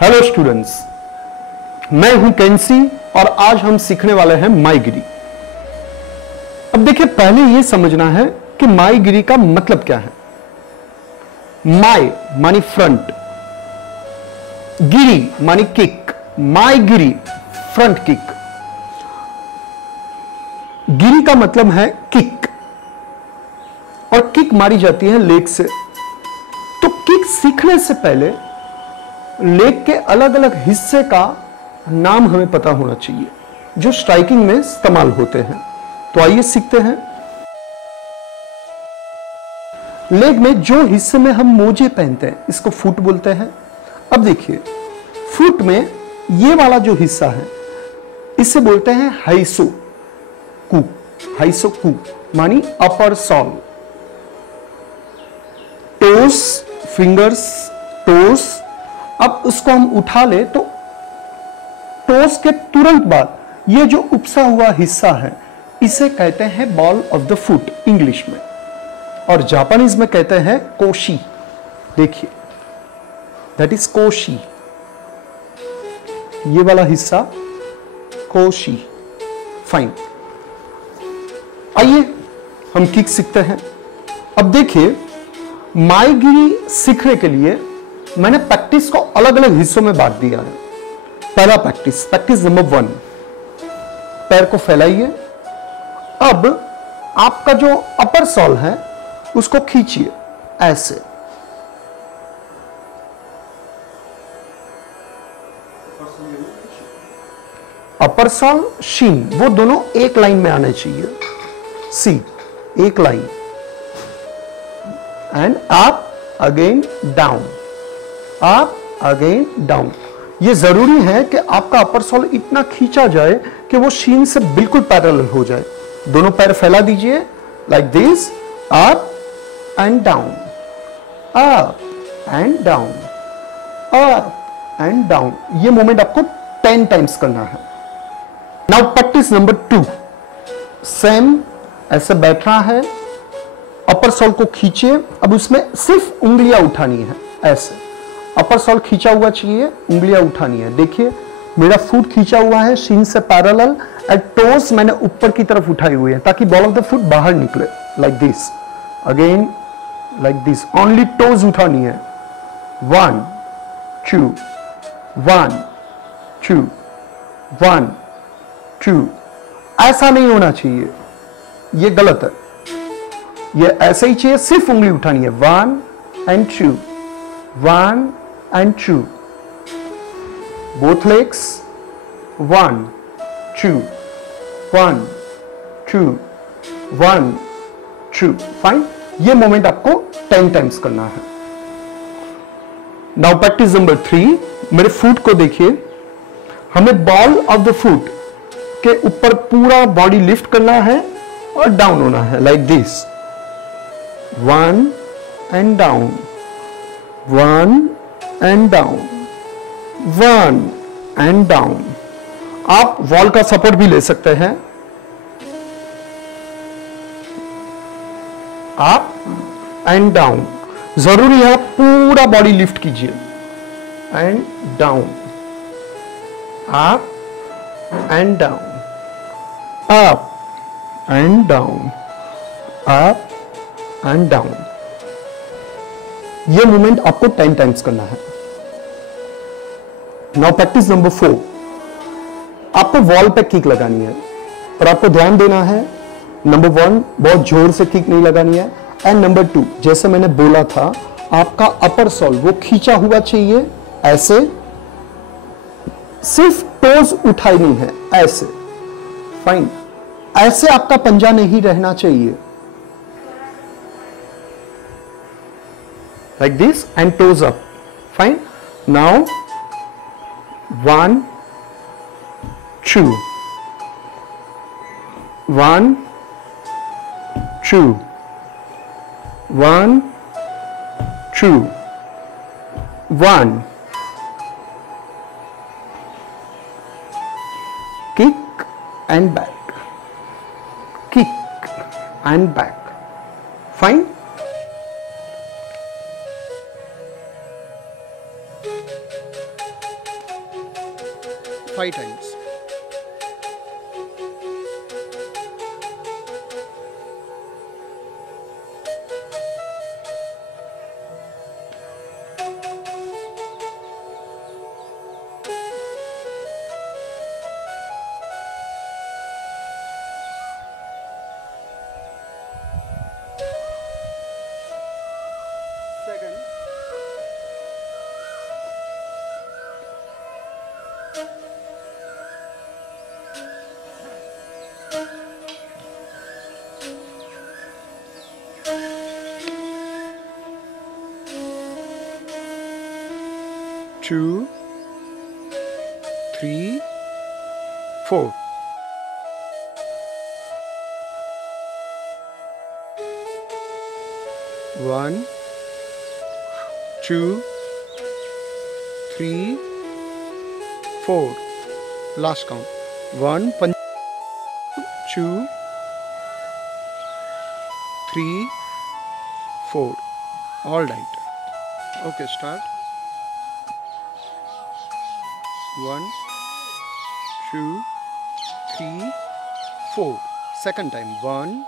Hello students, मैं हूं केंसी और आज हम सीखने वाले हैं माईगिरी। अब देखिए, पहले यह समझना है कि माईगिरी का मतलब क्या है। माई मानी फ्रंट, गिरी मानी किक, माईगिरी फ्रंट किक। गिरी का मतलब है किक और किक मारी जाती है लेग से। तो किक सीखने से पहले लेग के अलग अलग हिस्से का नाम हमें पता होना चाहिए जो स्ट्राइकिंग में इस्तेमाल होते हैं। तो आइए सीखते हैं। लेग में जो हिस्से में हम मोजे पहनते हैं इसको फुट बोलते हैं। अब देखिए, फुट में ये वाला जो हिस्सा है इसे बोलते हैं हाइसो कू। हाइसो कू मानी upper sole. Toes, fingers, toes. अब उसको हम उठा ले तो टोस के तुरंत बाद ये जो उपसा हुआ हिस्सा है इसे कहते हैं ball of the foot English में, और जापानीज में कहते हैं कोशी। देखिए, दैट इज कोशी। ये वाला हिस्सा कोशी। फाइन। आइए हम किक सीखते हैं। अब देखिए, माईगिरी सीखने के लिए मैंने प्रैक्टिस को अलग अलग हिस्सों में बांट दिया है। पहला प्रैक्टिस नंबर 1, पैर को फैलाइए। अब आपका जो अपर सॉल है उसको खींचिए ऐसे। अपर सॉल, शीन, वो दोनों एक लाइन में आने चाहिए। सी, एक line. And up, again down, up, again down. ये जरूरी है कि आपका अपर सॉल इतना खींचा जाए कि वो शीन से बिल्कुल पैरेलल हो जाए। दोनों पैर फैला दीजिए like this, up and down, up and down, up and down. ये मूवमेंट आपको 10 टाइम्स करना है। नाउ प्रैक्टिस नंबर 2, सेम ऐसे बैठना है। अपर सॉल को खींचिए। अब उसमें सिर्फ उंगलियां उठानी है ऐसे। अपर सॉल खींचा हुआ चाहिए, उंगलियां उठानी है। देखिए, मेरा फुट खींचा हुआ है शीन से पैरेलल, एंड टोस मैंने ऊपर की तरफ उठाई हुई है ताकि बॉल ऑफ द फुट बाहर निकले। Like this, again like this. Only toes उठानी है। 1 2 1 2 1 2। ऐसा नहीं होना चाहिए, ये गलत है। ये ऐसे ही चाहिए, सिर्फ उंगली उठानी है। 1 and 2, 1 and 2। Both legs, 1 2 1 2 1 2। Fine. ये मोमेंट आपको 10 टाइम्स करना है। नाउ प्रैक्टिस नंबर 3, मेरे फुट को देखिए। हमें बॉल ऑफ द फुट के ऊपर पूरा बॉडी लिफ्ट करना है और डाउन होना है like this. 1 and down, 1 and down, 1 and down। आप वॉल का सपोर्ट भी ले सकते हैं। Up and down. जरूरी है पूरा बॉडी लिफ्ट कीजिए। And down, up and down, up and down, up and down. ये मूवमेंट आपको 10 टाइम्स करना है। नाउ प्रैक्टिस नंबर 4, आपको वॉल पे किक लगानी है और आपको ध्यान देना है। नंबर 1, बहुत जोर से किक नहीं लगानी है। एंड नंबर 2, जैसे मैंने बोला था, आपका अपर सॉल वो खींचा हुआ चाहिए ऐसे, सिर्फ टोज उठानी है ऐसे। फाइन। ऐसे आपका पंजा नहीं रहना चाहिए, like this, and toes up. Fine. Now 1 2 1 2 1 2 1। Kick and back, kick and back। Fine। 5 times. Second. Two, 3, 4. One, 2, 3, 4. Last count. 1, 2, 3, 4. All right. Okay, start. 1, 2, 3, 4. Second time. 1,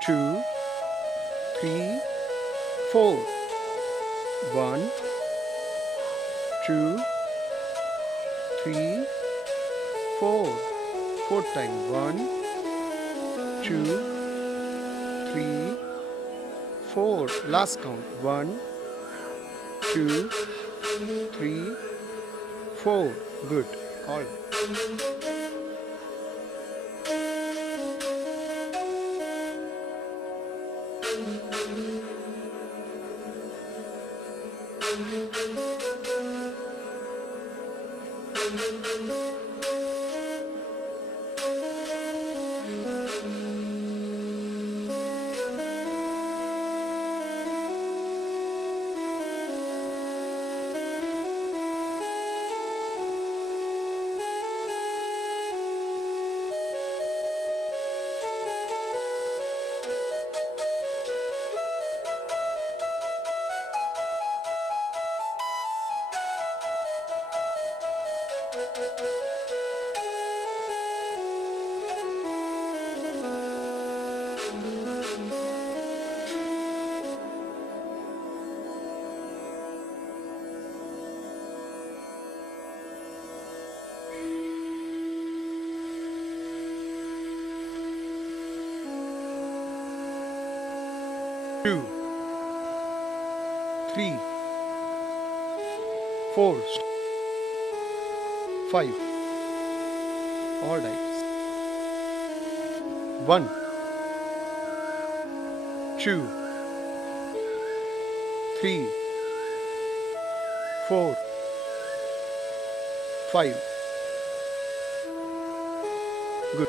2, 3, 4. 1, 2, 3, 4. Fourth time. 1, 2, 3, 4. Last count. 1, 2, 3, 4. Good. All. Two, 3, 4, 5. All right. 1, 2, 3, 4, 5. Good.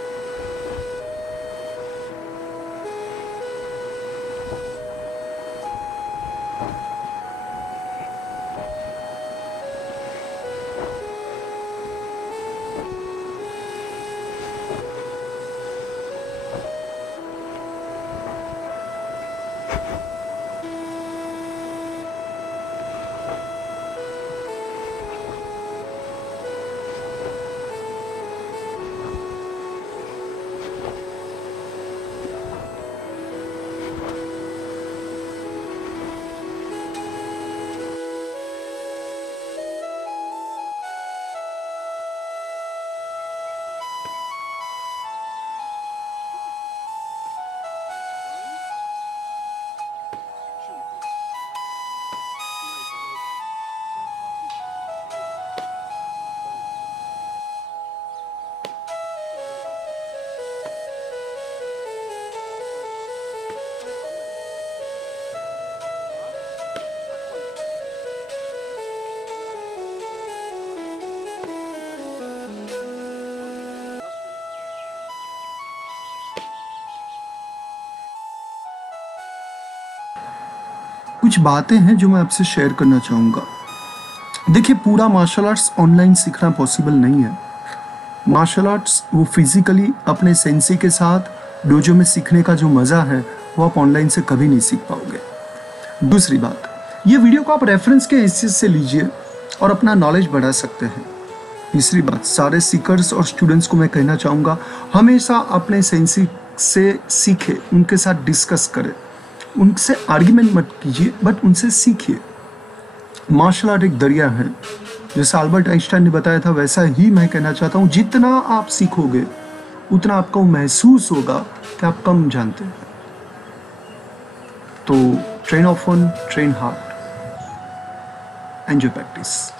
कुछ बातें हैं जो मैं आपसे share करना चाहूँगा। देखिए, पूरा मार्शल आर्ट्स ऑनलाइन सीखना पॉसिबल नहीं है। मार्शल आर्ट्स वो फिजिकली अपने सेंसी के साथ डोजो में सीखने का जो मज़ा है वो आप ऑनलाइन से कभी नहीं सीख पाओगे। दूसरी बात, ये वीडियो को आप रेफरेंस के हैसियत से लीजिए और अपना नॉलेज बढ़ा सकते हैं। तीसरी बात, सारे सीकर्स और स्टूडेंट्स को मैं कहना चाहूँगा, हमेशा अपने सेंसी से सीखे, उनके साथ डिस्कस करें, उनसे आर्ग्यूमेंट मत कीजिए, बट उनसे सीखिए। मार्शल आर्ट एक दरिया है, जैसा अल्बर्ट आइंस्टाइन ने बताया था वैसा ही मैं कहना चाहता हूँ। जितना आप सीखोगे उतना आपको महसूस होगा कि आप कम जानते हैं। तो train of one, train hard, enjoy practice.